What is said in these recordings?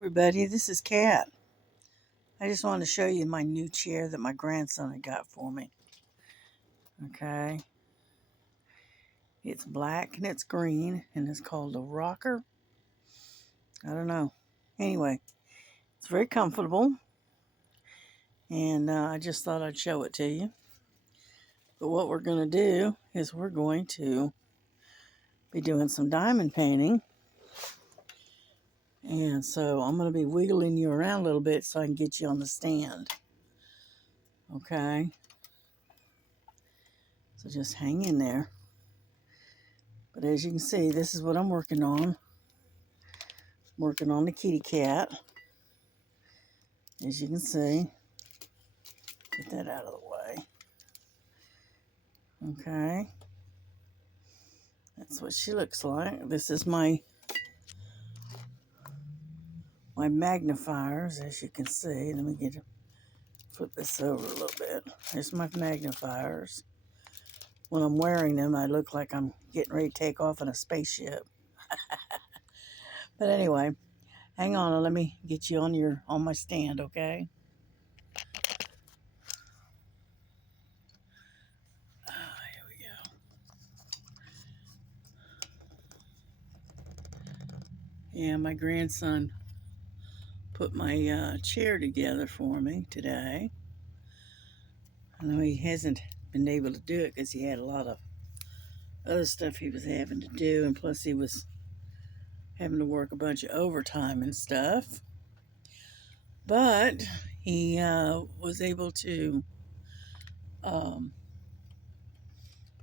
Everybody, this is Kat. I just wanted to show you my new chair that my grandson had got for me. Okay, it's black and it's green and it's called a rocker. I don't know. Anyway, it's very comfortable and I just thought I'd show it to you. But what we're going to do is we're going to be doing some diamond painting. And so I'm going to be wiggling you around a little bit so I can get you on the stand. Okay, so just hang in there. But as you can see, this is what I'm working on. Working on the kitty cat. As you can see. Get that out of the way. Okay. That's what she looks like. This is my magnifiers, as you can see. Let me flip this over a little bit. There's my magnifiers. When I'm wearing them, I look like I'm getting ready to take off in a spaceship. But anyway, hang on and let me get you on my stand, okay? Here we go. Yeah, my grandson put my chair together for me today. I know he hasn't been able to do it because he had a lot of other stuff he was having to do, and plus he was having to work a bunch of overtime and stuff. But he was able to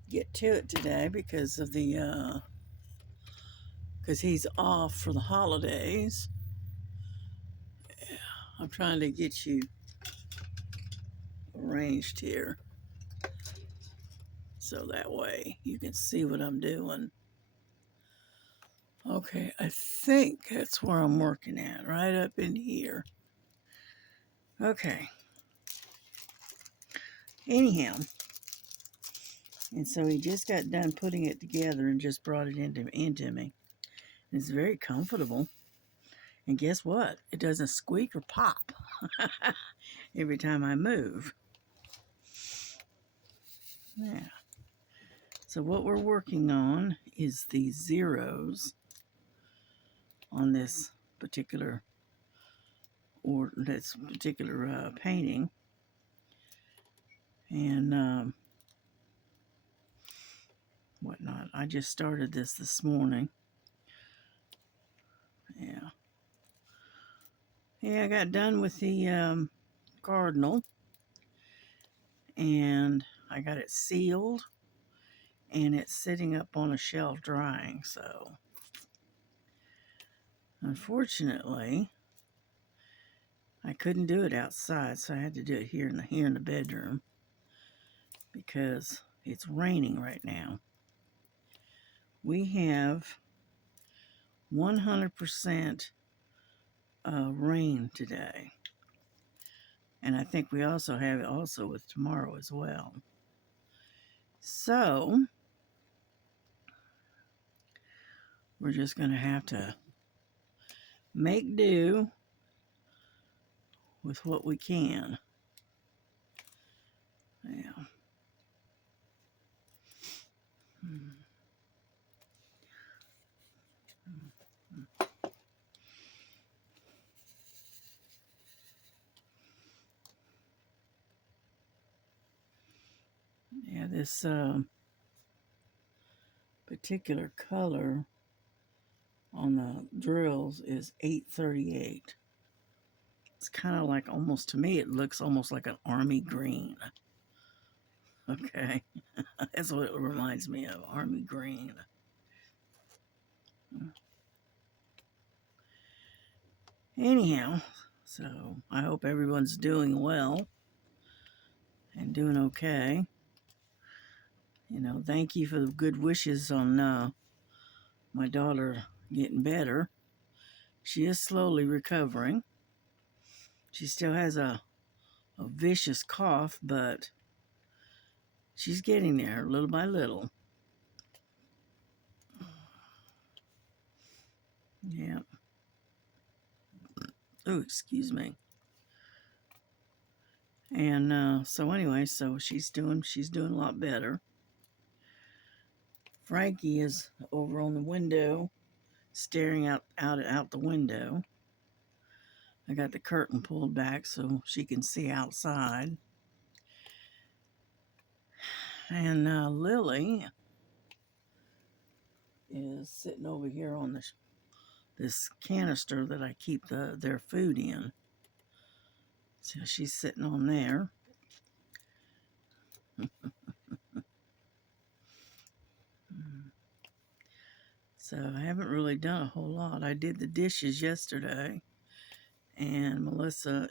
get to it today because of because he's off for the holidays. Yeah, I'm trying to get you arranged here so that way you can see what I'm doing. Okay, I think that's where I'm working at, right up in here. Okay. Anyhow, and so he just got done putting it together and just brought it into me. It's very comfortable. And guess what? It doesn't squeak or pop every time I move. Yeah. So what we're working on is the zeros on this particular painting. And whatnot. I just started this morning. Yeah. Yeah, I got done with the cardinal. And I got it sealed. And it's sitting up on a shelf drying. So, unfortunately, I couldn't do it outside. So I had to do it here in the bedroom. Because it's raining right now. We have 100% rain today. And I think we also have it also with tomorrow as well. So, we're just going to have to make do with what we can. Yeah. Yeah, this particular color on the drills is 838. It's kind of like almost, to me, it looks almost like an army green. Okay, that's what it reminds me of, army green. Anyhow, so I hope everyone's doing well and doing okay. You know, thank you for the good wishes on my daughter getting better. She is slowly recovering. She still has a vicious cough, but she's getting there little by little. Yeah. Oh, excuse me. And so anyway, so she's doing a lot better. Frankie is over on the window, staring out the window. I got the curtain pulled back so she can see outside. And Lily is sitting over here on this canister that I keep their food in. So she's sitting on there. So I haven't really done a whole lot. I did the dishes yesterday, and Melissa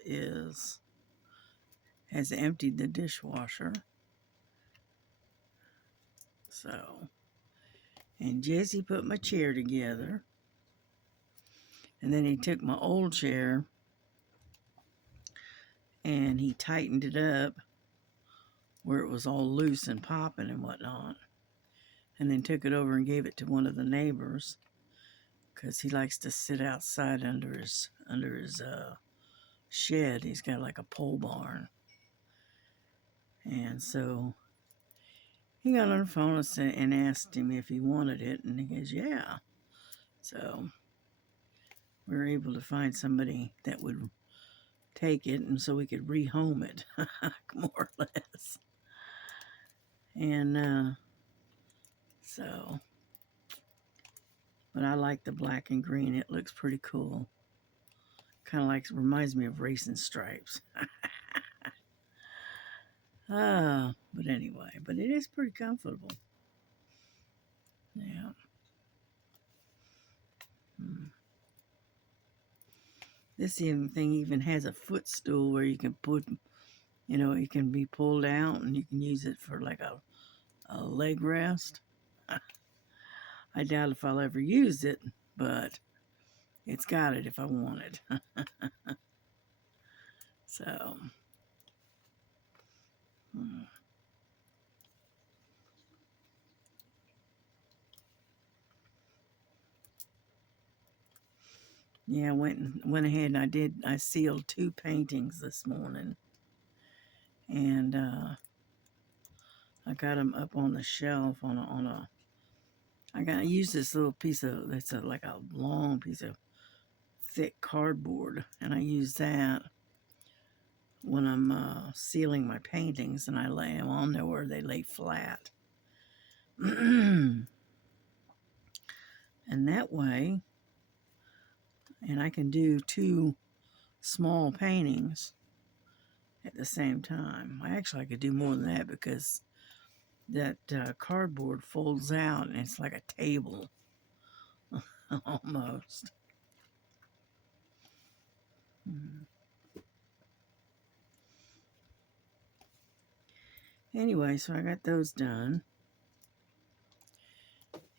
has emptied the dishwasher. So, and Jesse put my chair together. And then he took my old chair and he tightened it up where it was all loose and popping and whatnot. And then took it over and gave it to one of the neighbors because he likes to sit outside under his shed. He's got like a pole barn. And so he got on the phone and asked him if he wanted it, and he goes, yeah. So we were able to find somebody that would take it, and so we could rehome it, more or less. And so, but I like the black and green. It looks pretty cool. Kind of like, reminds me of Racing Stripes. But anyway, but it is pretty comfortable. Yeah. This thing even has a footstool where you can put, it can be pulled out and you can use it for like a leg rest. I doubt if I'll ever use it, but it's got it if I want it. So, yeah, I went ahead and I sealed 2 paintings this morning. And I got them up on the shelf I use this little piece of, it's like a long piece of thick cardboard, and I use that when I'm sealing my paintings, and I lay them on there where they lay flat. And that way, and I can do 2 small paintings at the same time. I could do more than that because that cardboard folds out and it's like a table almost. Anyway, so I got those done.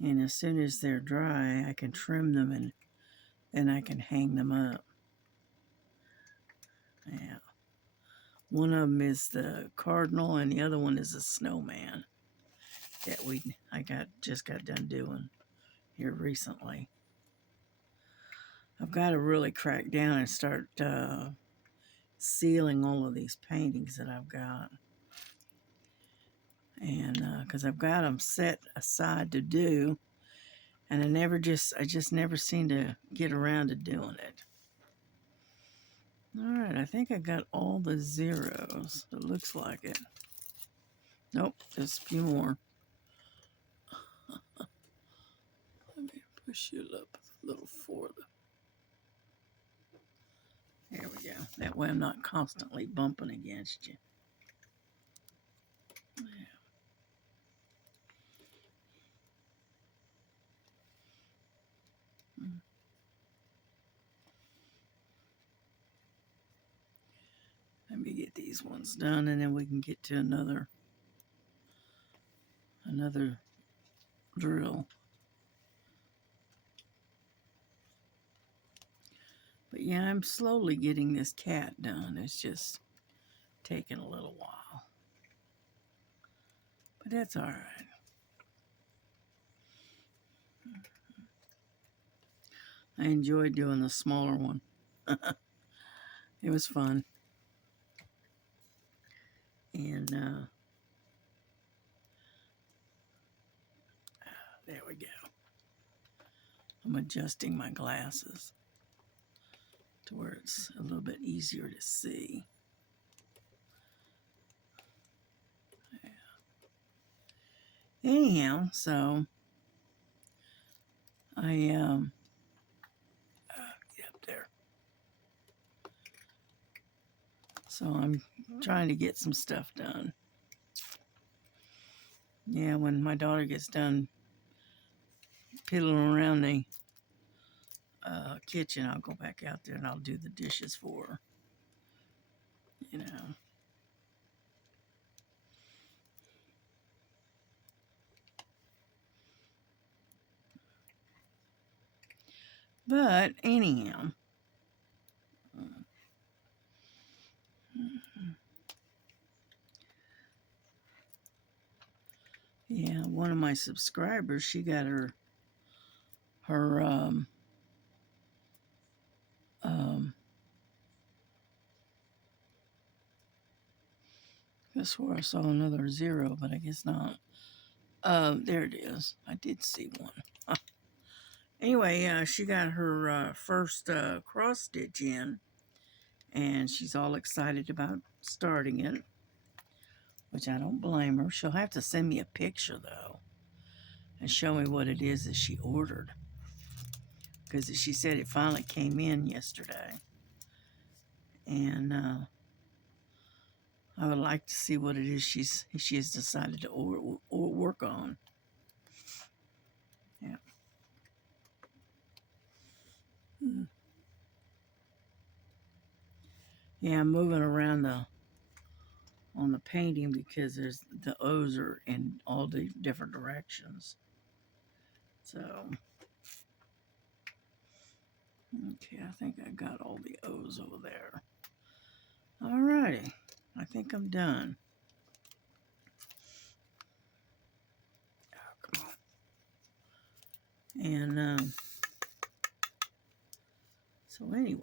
And as soon as they're dry, I can trim them and then I can hang them up. Yeah. One of them is the cardinal and the other one is a snowman that I just got done doing here recently. I've got to really crack down and start sealing all of these paintings that I've got. And because I've got them set aside to do, and I just never seem to get around to doing it. All right, I think I got all the zeros. It looks like it. Nope, there's a few more. Let me push it up a little further. There we go. That way I'm not constantly bumping against you. Yeah. Let me get these ones done, and then we can get to another drill. But yeah, I'm slowly getting this cat done. It's just taking a little while. But that's all right. I enjoy doing the smaller one. It was fun. And there we go. I'm adjusting my glasses to where it's a little bit easier to see. Yeah. Anyhow, so I get up there. So I'm trying to get some stuff done. Yeah, when my daughter gets done piddling around the kitchen, I'll go back out there and I'll do the dishes for her. You know. But anyhow. Yeah, one of my subscribers, she got her I swore I saw another 0, but I guess not. There it is. I did see one. Anyway, she got her first cross stitch in, and she's all excited about starting it, which I don't blame her. She'll have to send me a picture, though, and show me what it is that she ordered, because she said it finally came in yesterday, and I would like to see what it is she has decided to work on. Yeah. Yeah, I'm moving around on the painting because the O's are in all the different directions. So, okay, I think I got all the O's over there. Alrighty, I think I'm done. Oh, come on. And so anyway.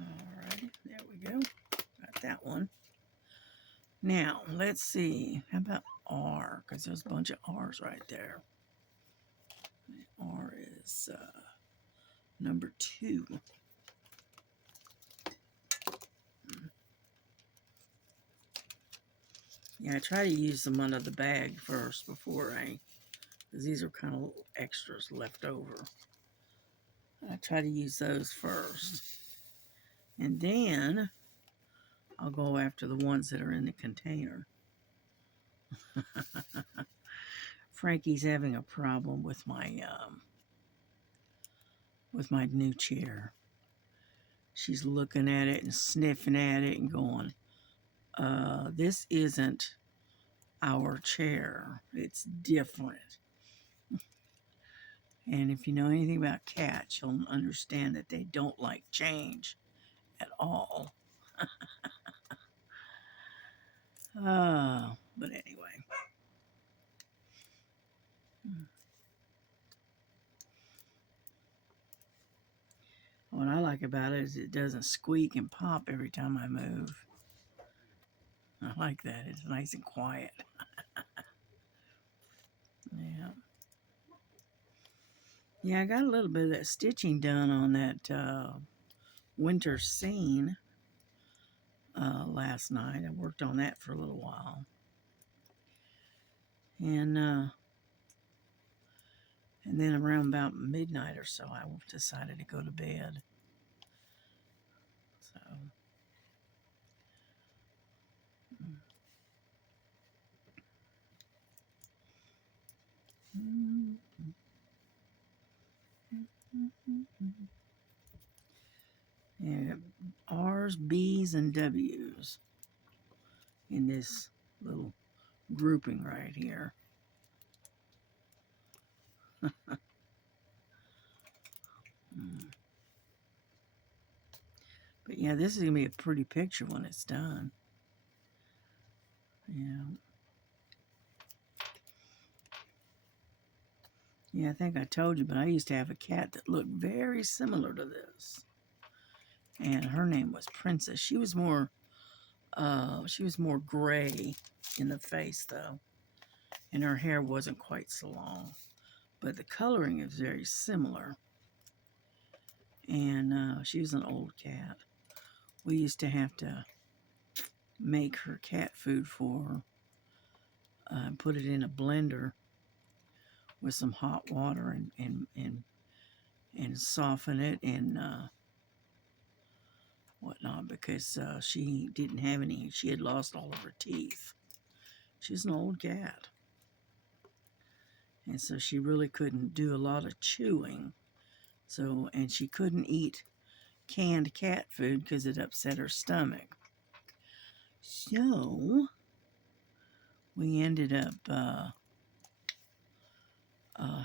Alrighty, there we go. Got that one. Now, let's see. How about R? Because there's a bunch of R's right there. R is number 2. Yeah, I try to use them under the bag first before because these are kind of extras left over. I try to use those first. And then I'll go after the ones that are in the container. Frankie's having a problem with my new chair. She's looking at it and sniffing at it and going, this isn't our chair. It's different. And if you know anything about cats, you'll understand that they don't like change at all. But anyway. What I like about it is it doesn't squeak and pop every time I move. I like that. It's nice and quiet. Yeah. Yeah, I got a little bit of that stitching done on that winter scene last night. I worked on that for a little while. And then around about midnight or so, I decided to go to bed. So. Yeah, R's, B's, and W's in this little grouping right here. But yeah, this is going to be a pretty picture when it's done. Yeah. Yeah, I think I told you, but I used to have a cat that looked very similar to this. And her name was Princess. She was more gray in the face though. And her hair wasn't quite so long. But the coloring is very similar. And she was an old cat. We used to have to make her cat food for her. Put it in a blender with some hot water and soften it and whatnot because she didn't have any. She had lost all of her teeth. She's an old cat. And so she really couldn't do a lot of chewing. So, and she couldn't eat canned cat food because it upset her stomach. So, we ended up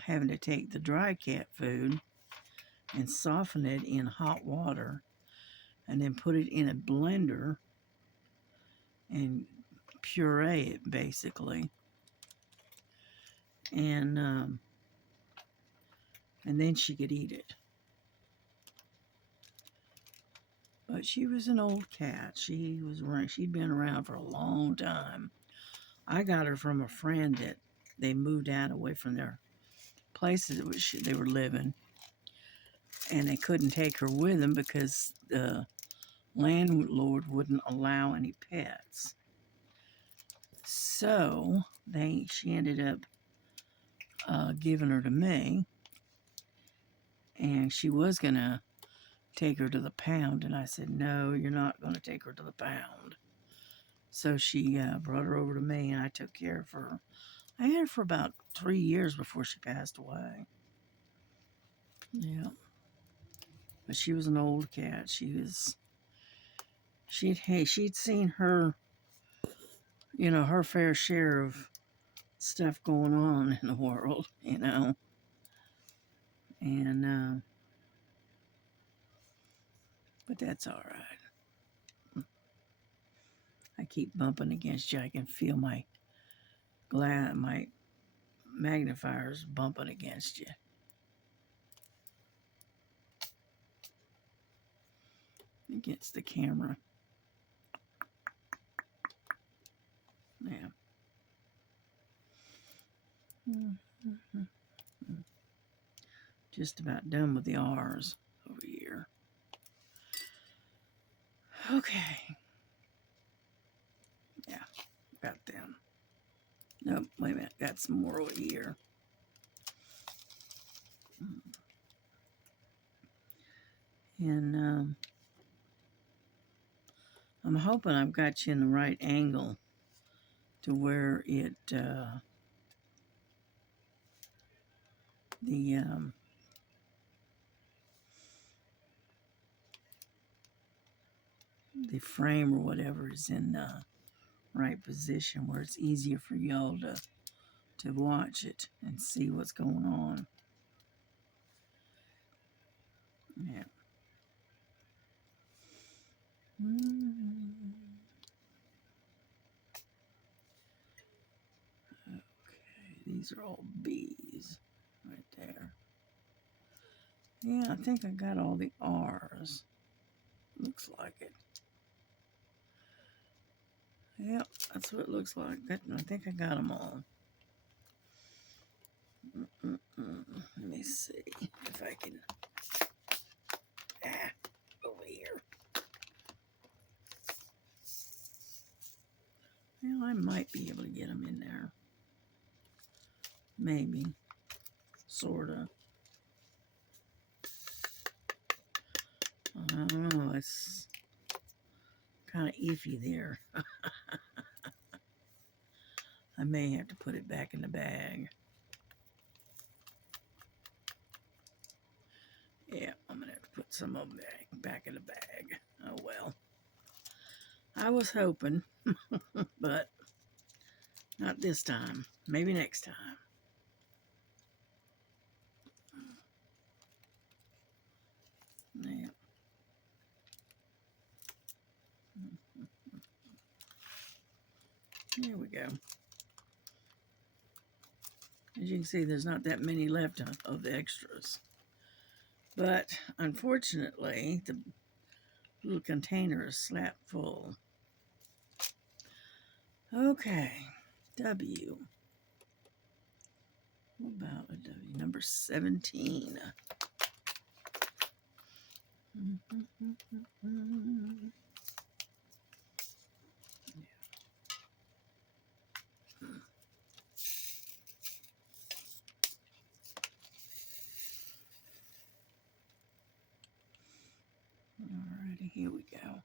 having to take the dry cat food and soften it in hot water and then put it in a blender and puree it basically. And then she could eat it. But she was an old cat. She'd been around for a long time. I got her from a friend that they moved out away from their places which they were living, and they couldn't take her with them because the landlord wouldn't allow any pets. So she ended up giving her to me, and she was gonna take her to the pound, and I said, no, you're not going to take her to the pound. So she brought her over to me, and I took care of her. I had her for about 3 years before she passed away. Yeah. But she was an old cat. She'd seen her, her fair share of stuff going on in the world, and but that's all right. I keep bumping against you. I can feel my magnifiers bumping against you. Against the camera. Yeah. Just about done with the R's over here. Okay. Yeah, got them. Nope, wait a minute. Got some more over here. And I'm hoping I've got you in the right angle to where the frame or whatever is in the right position where it's easier for y'all to watch it and see what's going on. Yeah. Okay, these are all B's right there. Yeah, I think I got all the R's. Looks like it. Yep, that's what it looks like. I think I got them all. Let me see if I can. Over here. Well, I might be able to get them in there. Maybe. Sorta. I don't know. It's kind of iffy there. I may have to put it back in the bag. Yeah, I'm going to have to put some of them back in the bag. Oh, well. I was hoping, but not this time. Maybe next time. Yeah. There we go. As you can see, there's not that many left of the extras. But unfortunately, the little container is slap full. Okay, W. What about a W? Number 17. Alrighty, here we go.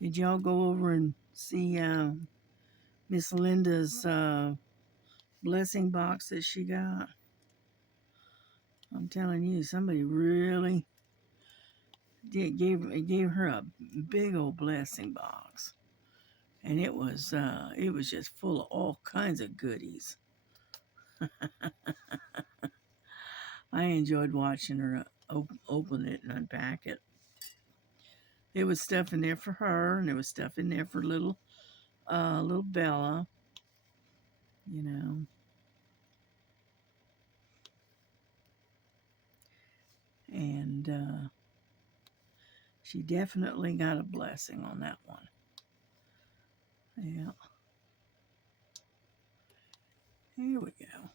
Did y'all go over and see Miss Linda's blessing box that she got? I'm telling you, somebody really gave her a big old blessing box, and it was just full of all kinds of goodies. I enjoyed watching her open it and unpack it. There was stuff in there for her, and there was stuff in there for little Bella, you know. And she definitely got a blessing on that one. Yeah. Here we go.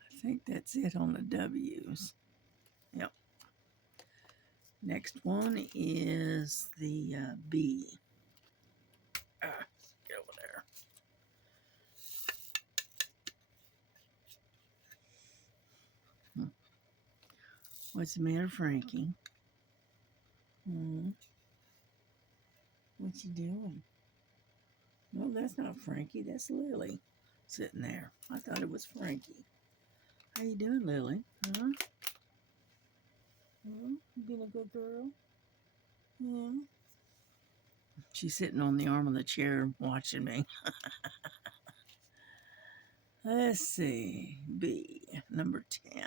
I think that's it on the W's. Yep. Next one is the B. Get over there. What's the matter, Frankie? What you doing? No, that's not Frankie. That's Lily sitting there. I thought it was Frankie. How you doing, Lily? Huh? You being a good girl? Yeah. She's sitting on the arm of the chair watching me. Let's see. B, number 10.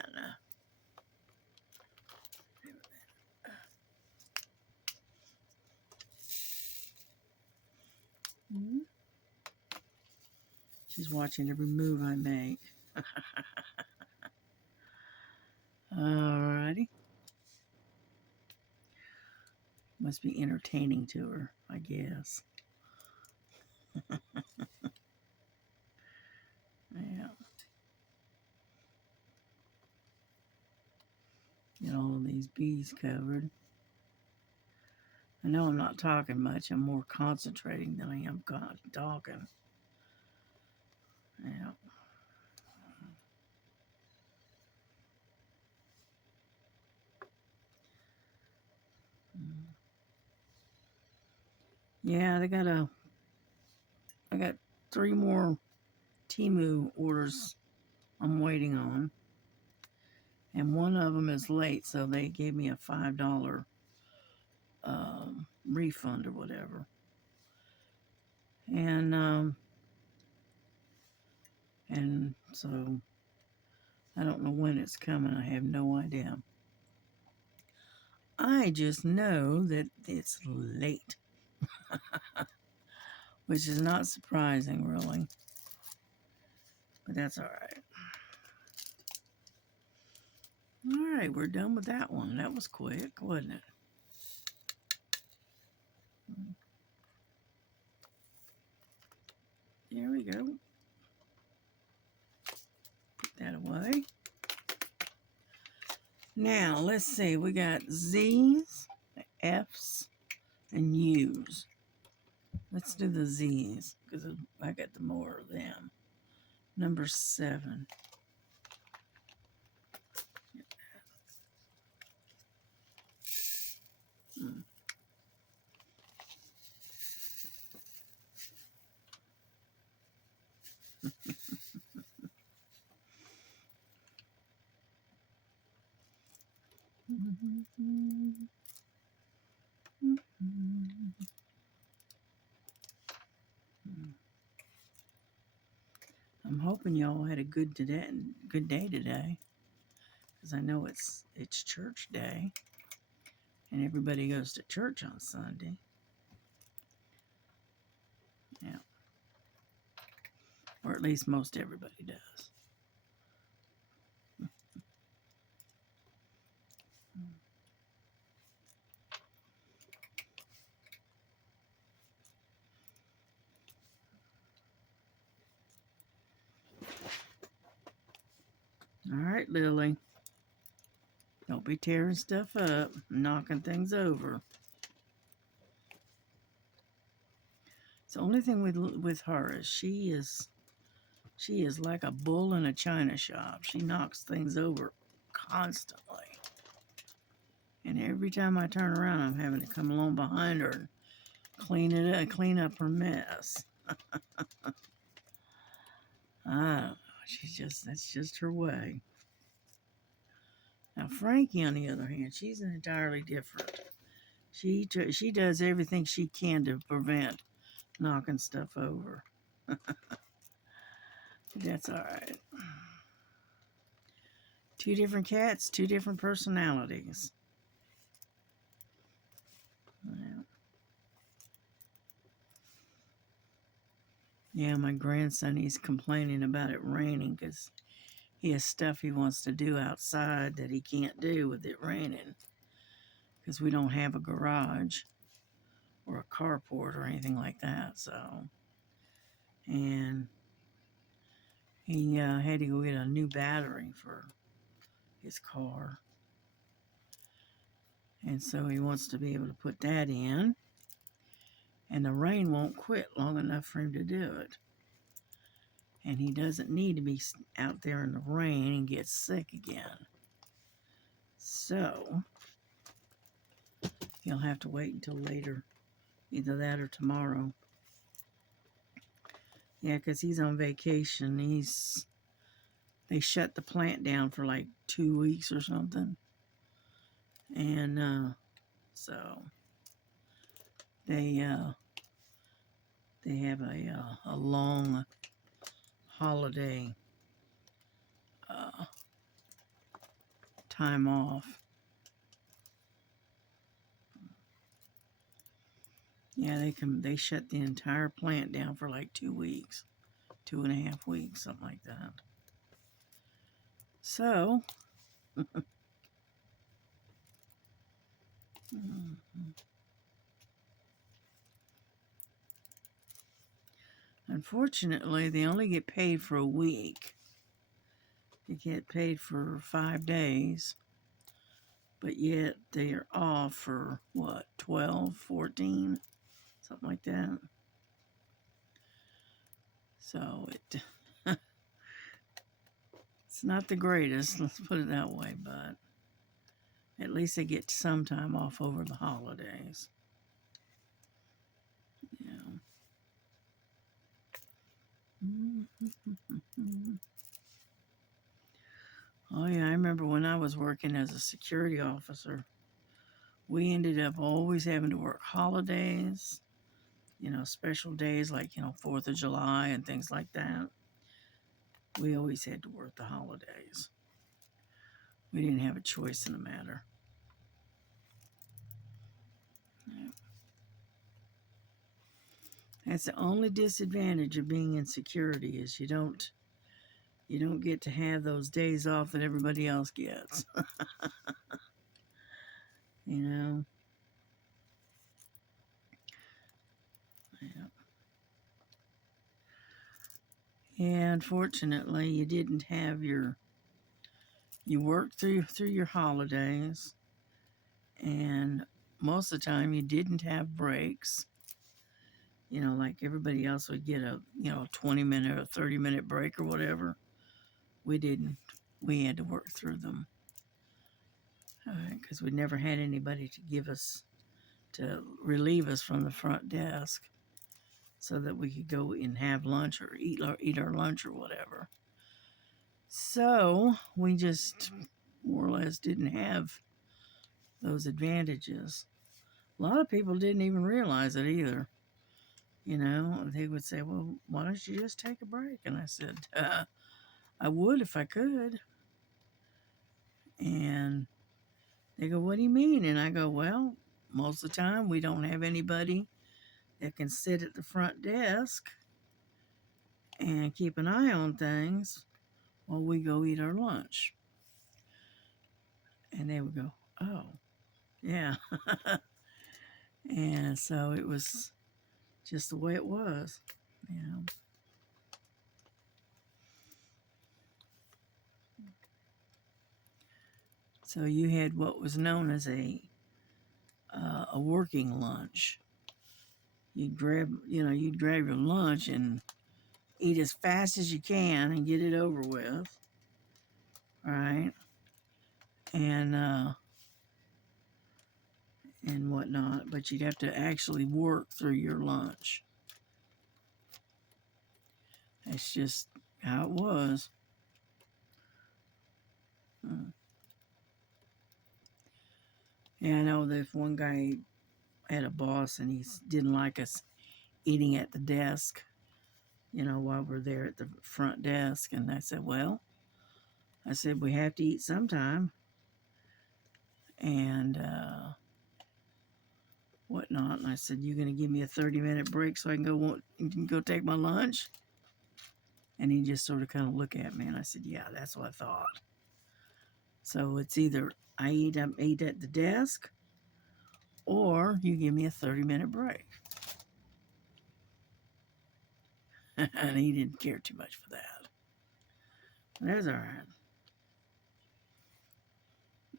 She's watching every move I make. Alrighty. Must be entertaining to her, I guess. Yeah. Get all of these bees covered. I know I'm not talking much. I'm more concentrating than I am talking. Yeah. Yeah, I got 3 more Temu orders I'm waiting on. And one of them is late, so they gave me a $5 refund or whatever. And so I don't know when it's coming. I have no idea. I just know that it's late, which is not surprising, really. But that's all right. All right, we're done with that one. That was quick, wasn't it? There we go. Put that away. Now, let's see. We got Z's, F's, and U's. Let's do the Z's because I got the more of them. Number 7. I'm hoping y'all had a good day today, because I know it's church day, and everybody goes to church on Sunday. at least most everybody does. All right, Lily. Don't be tearing stuff up, knocking things over. It's the only thing with her is she is like a bull in a china shop. She knocks things over constantly. And every time I turn around, I'm having to come along behind her and clean up her mess. I don't know. That's just her way. Now, Frankie, on the other hand, she's entirely different. She does everything she can to prevent knocking stuff over. That's all right. Two different cats, two different personalities. Yeah, my grandson, he's complaining about it raining because he has stuff he wants to do outside that he can't do with it raining because we don't have a garage or a carport or anything like that. So, and he had to go get a new battery for his car. And so he wants to be able to put that in. And the rain won't quit long enough for him to do it. And he doesn't need to be out there in the rain and get sick again. So, he'll have to wait until later. Either that or tomorrow. Yeah, because he's on vacation. They shut the plant down for like 2 weeks or something. And so they have a long holiday time off. Yeah, they shut the entire plant down for like 2 weeks, 2.5 weeks, something like that. So, unfortunately, they only get paid for a week. They get paid for 5 days, but yet they are off for what, 12, 14, something like that. So it's not the greatest, let's put it that way, but at least they get some time off over the holidays. Yeah. Oh yeah, I remember when I was working as a security officer, we ended up always having to work holidays, special days like, 4th of July and things like that. We always had to work the holidays. We didn't have a choice in the matter. Yeah. That's the only disadvantage of being in security is you don't get to have those days off that everybody else gets. you know. Yeah. Yeah, unfortunately, you didn't have you worked through your holidays, and most of the time you didn't have breaks. Like everybody else would get a 20-minute or 30-minute break or whatever. We didn't. We had to work through them because we never had anybody to relieve us from the front desk, so that we could go and have lunch or eat our lunch or whatever. So we just more or less didn't have those advantages. A lot of people didn't even realize it either. They would say, well, why don't you just take a break? And I said, I would if I could. And they go, what do you mean? And I go, well, most of the time we don't have anybody that can sit at the front desk and keep an eye on things while we go eat our lunch. And they would go, oh, yeah. And so it was just the way it was, you know. So you had what was known as a working lunch. You'd grab your lunch and eat as fast as you can and get it over with, right? And whatnot, but you'd have to actually work through your lunch. That's just how it was. Yeah, I know that if one guy had a boss and he didn't like us eating at the desk, while we're there at the front desk, and I said, well, we have to eat sometime, and whatnot. And I said, you gonna give me a 30-minute break so I can go take my lunch? And he just sort of kind of looked at me, and I said, yeah, that's what I thought. So it's either I eat at the desk, or you give me a 30-minute break. And he didn't care too much for that. That's all right.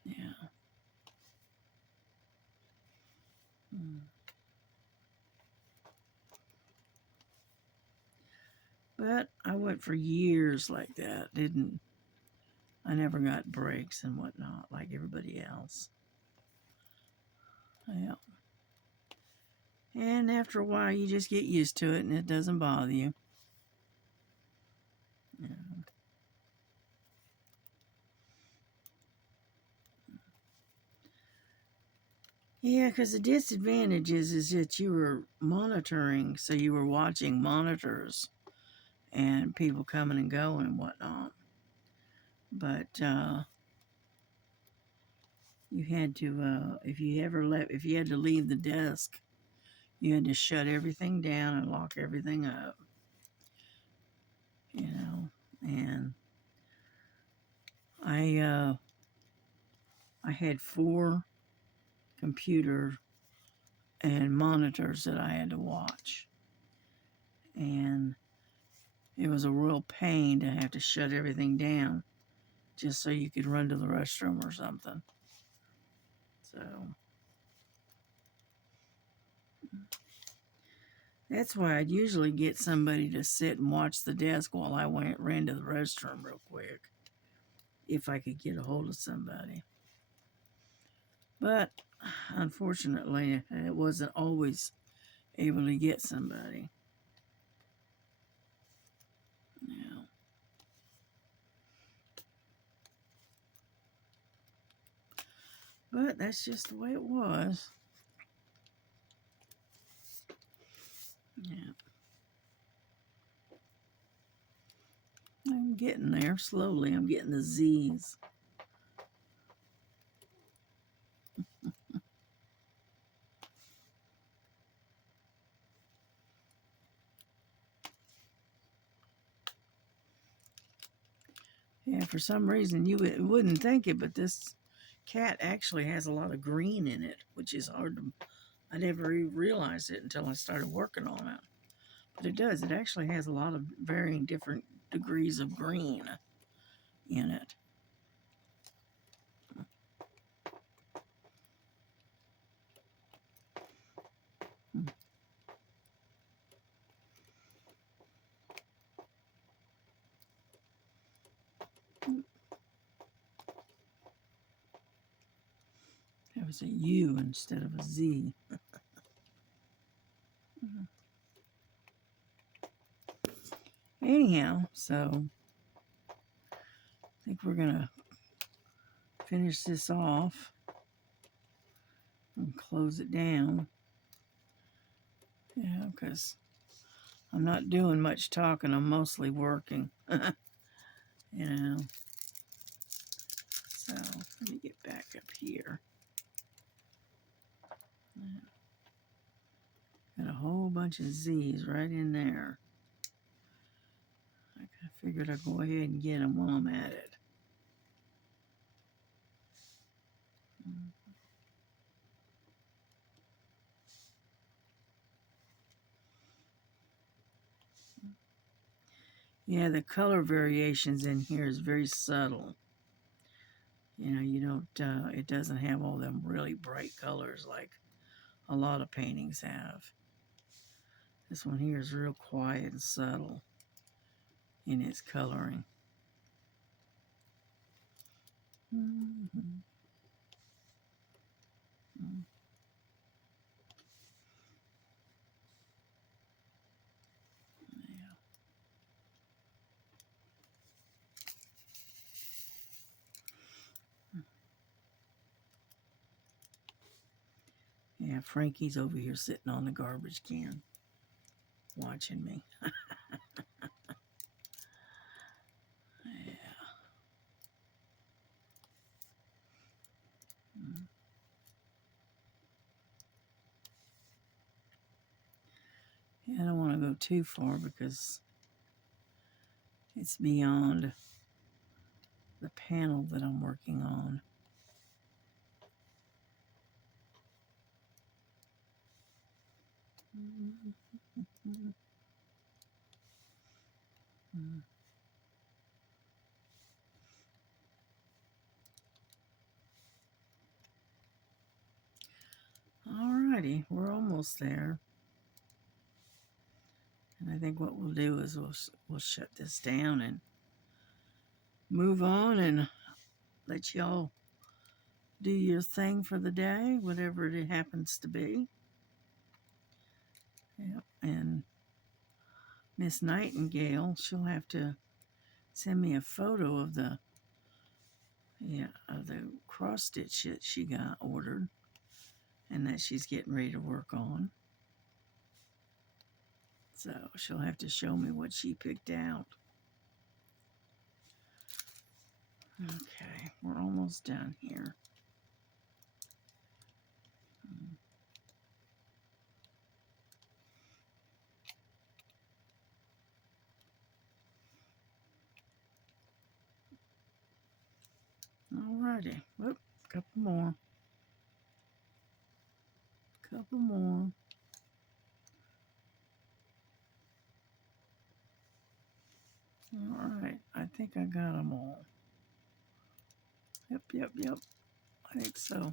Yeah. But I went for years like that. I never got breaks and whatnot like everybody else. Yeah. And after a while, you just get used to it and it doesn't bother you. Yeah. Yeah, because the disadvantage is that you were monitoring, so you were watching monitors and people coming and going and whatnot. But you had to, if you had to leave the desk, you had to shut everything down and lock everything up. And I had 4 computer and monitors that I had to watch. And it was a real pain to have to shut everything down just so you could run to the restroom or something. So that's why I'd usually get somebody to sit and watch the desk while I ran to the restroom real quick, if I could get a hold of somebody. But unfortunately, I wasn't always able to get somebody. Yeah. But that's just the way it was. Yeah. I'm getting there slowly. I'm getting the Z's. Yeah, for some reason you wouldn't think it, but this cat actually has a lot of green in it, which is hard to... I never even realized it until I started working on it. But it does. It actually has a lot of varying different degrees of green in it. That was a U instead of a Z. Anyhow, so I think we're going to finish this off and close it down. Yeah, because I'm not doing much talking. I'm mostly working. So let me get back up here. Got a whole bunch of Z's right in there. Figured I'd go ahead and get them while I'm at it. Yeah, the color variations in here is very subtle. You know, you don't, it doesn't have all them really bright colors like a lot of paintings have. This one here is real quiet and subtle in its coloring. Yeah, Frankie's over here sitting on the garbage can watching me. Yeah. Yeah, I don't want to go too far because it's beyond the panel that I'm working on. Alrighty, we're almost there. And I think what we'll do is we'll shut this down and move on and let y'all do your thing for the day, whatever it happens to be. Yep. And Miss Nightingale, she'll have to send me a photo of the cross stitch that she got ordered and that she's getting ready to work on. So she'll have to show me what she picked out. Okay, we're almost done here. Alrighty, whoop, couple more. Couple more. Alright, I think I got them all. Yep. I think so.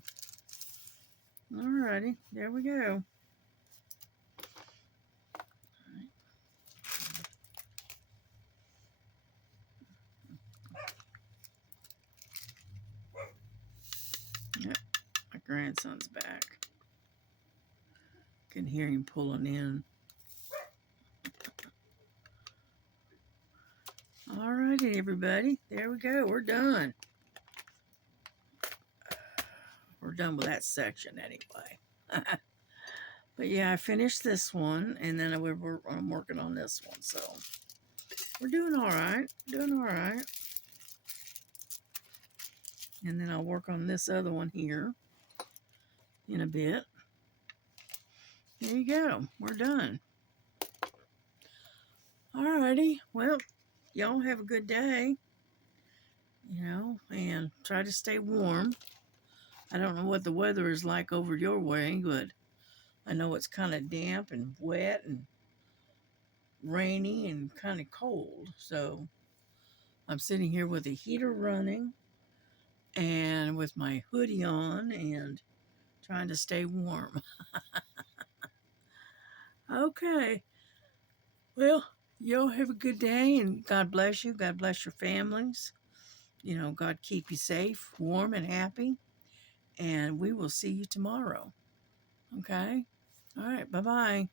Alrighty, there we go. Yep, my grandson's back. Can hear him pulling in. Alrighty, everybody. There we go. We're done. We're done with that section anyway. But yeah, I finished this one, and then I'm working on this one. So we're doing all right. Doing all right. And then I'll work on this other one here in a bit. There you go. We're done. Alrighty. Well, y'all have a good day. You know, and try to stay warm. I don't know what the weather is like over your way, but I know it's kind of damp and wet and rainy and kind of cold. So I'm sitting here with a heater running and with my hoodie on and trying to stay warm. Okay. Well, y'all have a good day and God bless you. God bless your families. You know, God keep you safe, warm, and happy. And we will see you tomorrow. Okay? All right. Bye-bye.